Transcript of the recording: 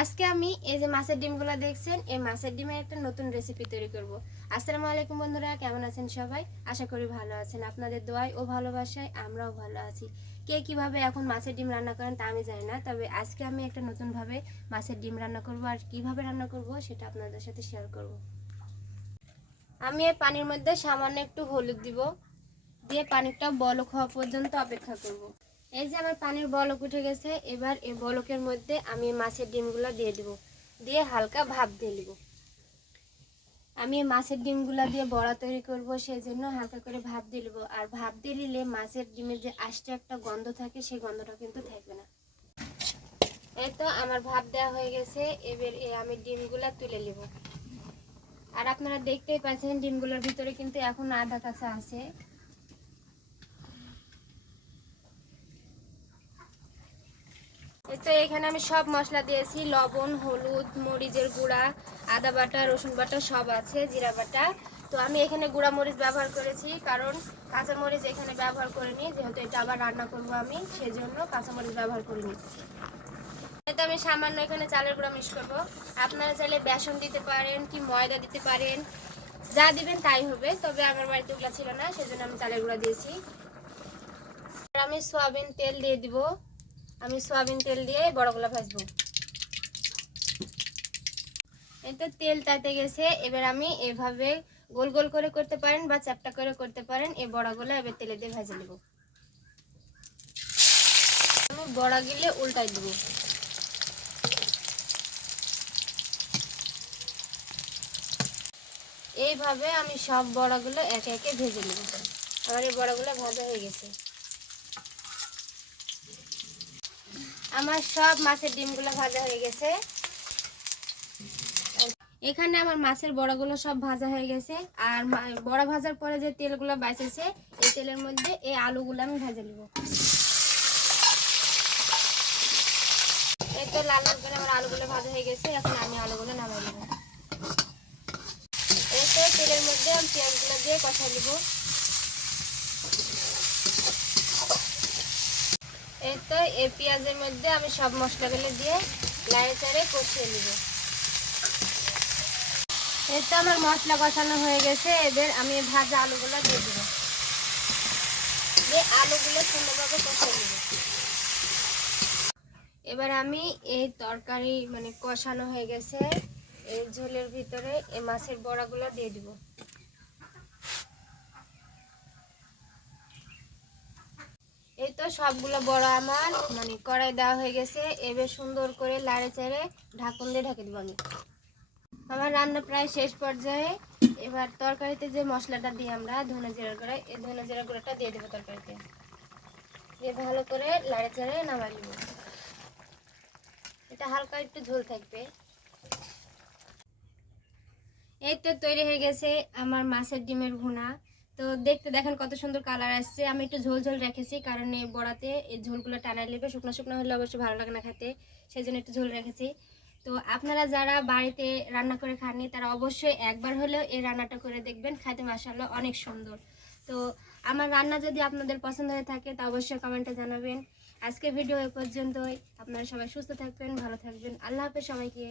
আজকে আমি এই যে মাছের ডিমগুলো দেখছেন, এই মাছের ডিমের একটা নতুন রেসিপি তৈরি করব। আসসালামু আলাইকুম বন্ধুরা, কেমন আছেন সবাই? আশা করি ভালো আছেন। আপনাদের দোয়ায় ও ভালোবাসায় আমরাও ভালো আছি। কে কীভাবে এখন মাছের ডিম রান্না করেন তা আমি জানি না, তবে আজকে আমি একটা নতুনভাবে মাছের ডিম রান্না করব আর কীভাবে রান্না করব সেটা আপনাদের সাথে শেয়ার করব। আমি এই পানির মধ্যে সামান্য একটু হলুদ দিব, দিয়ে পানিটা বলক হওয়া পর্যন্ত অপেক্ষা করব। এই যে আমার পানির বলক উঠে গেছে, এবার এই বলকের মধ্যে আমি মাছের ডিমগুলো দিয়ে দিব। দিয়ে হালকা ভাপ দিয়ে দিব। আমি মাছের ডিমগুলো দিয়ে বড়া তৈরি করব সেই জন্য হালকা করে ভাপ দিয়ে নেব আর ভাপ দিয়ে নিলে মাছের ডিমের যে আষ্টে একটা গন্ধ থাকে, সেই গন্ধটা কিন্তু থাকবে না। এই তো আমার ভাপ দেওয়া হয়ে গেছে, এবার এই আমি ডিমগুলো তুলে নেব। আর আপনারা দেখতেই পাচ্ছেন, ডিমগুলোর ভিতরে কিন্তু এখন আধা কাঁচা আছে। তো এখানে আমি সব মশলা দিয়েছি। লবণ, হলুদ, মরিচের গুঁড়া, আদা বাটা, রসুন বাটা, সব আছে, জিরা বাটা। তো আমি এখানে গুঁড়া মরিচ ব্যবহার করেছি, কারণ কাঁচা মরিচ এখানে ব্যবহার করিনি, যেহেতু এটা আবার রান্না করব আমি, সেজন্য কাঁচা মরিচ ব্যবহার করিনি। এতে আমি সামান্য এখানে চালের গুঁড়া মিক্স করব। আপনারা চাইলে বেসন দিতে পারেন কি ময়দা দিতে পারেন, যা দিবেন তাই হবে, তবে আমার বাড়িতে ওগুলো ছিল না, সেজন্য আমি চালের গুঁড়া দিয়েছি। আর আমি সয়াবিন তেল দিয়ে দিব। আমি সয়াবিন তেল দিয়ে বড়গুলো ভাজবো। এই তো তেল তাতে গেছে, এবার আমি এভাবে গোল গোল করে করতে পারেন বা চ্যাপটা করে করতে পারেন, এই বড়াগুলো এবার তেলে দিয়ে ভেজে নেব। আমি বড়া গিলে উল্টাই দেবো। এইভাবে আমি সব বড়াগুলো একে একে ভেজে নেব। আমার এই বড়াগুলো ভাজা হয়ে গেছে। আমার সব মাছের ডিমগুলো ভাজা হয়ে গেছে। এখানে আমার মাছের বড়াগুলো সব ভাজা হয়ে গেছে। আর বড়া ভাজার পরে যে তেলগুলো বাঁচেছে এই তেলের মধ্যে এই আলুগুলো আমি ভেজে নেব। এই তো লাল লাল করে আমার আলুগুলো ভাজা হয়ে গেছে, এখন আমি আলুগুলো নামাই নেব। এই তো তেলের মধ্যে আমি পেঁয়াজগুলো দিয়ে কষাই নেব। তো এই পেঁয়াজের মধ্যে আমি সব মশলাগুলো দিয়ে লাড়ে চাড়ে কষিয়ে নিব। এই তো আমার মশলা কষানো হয়ে গেছে এবার আমি ভাজা আলুগুলো দিয়ে দিব। আলুগুলো সুন্দরভাবে কষিয়ে নিব। এবার আমি এই তরকারি মানে কষানো হয়ে গেছে, এই ঝোলের ভিতরে এই মাছের বড়াগুলো দিয়ে দিব এই তো সবগুলো বড় আমার মানে কড়াই দেওয়া হয়ে গেছে। এবার সুন্দর করে লাড়ে চাড়ে ঢাকন দিয়ে ঢেকে দেবো আমি। আমার রান্না প্রায় শেষ পর্যায়ে। এবার তরকারিতে যে মশলাটা দিই আমরা, ধনে জিরা গুঁড়া, এই ধনে জিরা গুঁড়াটা দিয়ে দেবো তরকারিতে। দিয়ে ভালো করে লাড়ে চাড়ে নামাই নেব। এটা হালকা একটু ঝোল থাকবে। এই তো তৈরি হয়ে গেছে আমার মাছের ডিমের ভুনা। তো দেখতে দেখেন কত সুন্দর কালার আসছে। আমি একটু ঝোল ঝোল রেখেছি কারণ এই বড়াতে এই ঝোলগুলো টানাই নেবে, শুকনো শুকনো হলে অবশ্যই ভালো লাগে না খেতে সেই জন্য একটু ঝোল রেখেছি। তো আপনারা যারা বাড়িতে রান্না করে খাননি, তারা অবশ্যই একবার হলেও এই রান্নাটা করে দেখবেন খাইতে মাসাল্লাহ অনেক সুন্দর। তো আমার রান্না যদি আপনাদের পছন্দ হয়ে থাকে, তা অবশ্যই কমেন্টে জানাবেন। আজকে ভিডিও এ পর্যন্তই। আপনারা সবাই সুস্থ থাকবেন, ভালো থাকবেন। আল্লাহ হাফেজ সবাইকে।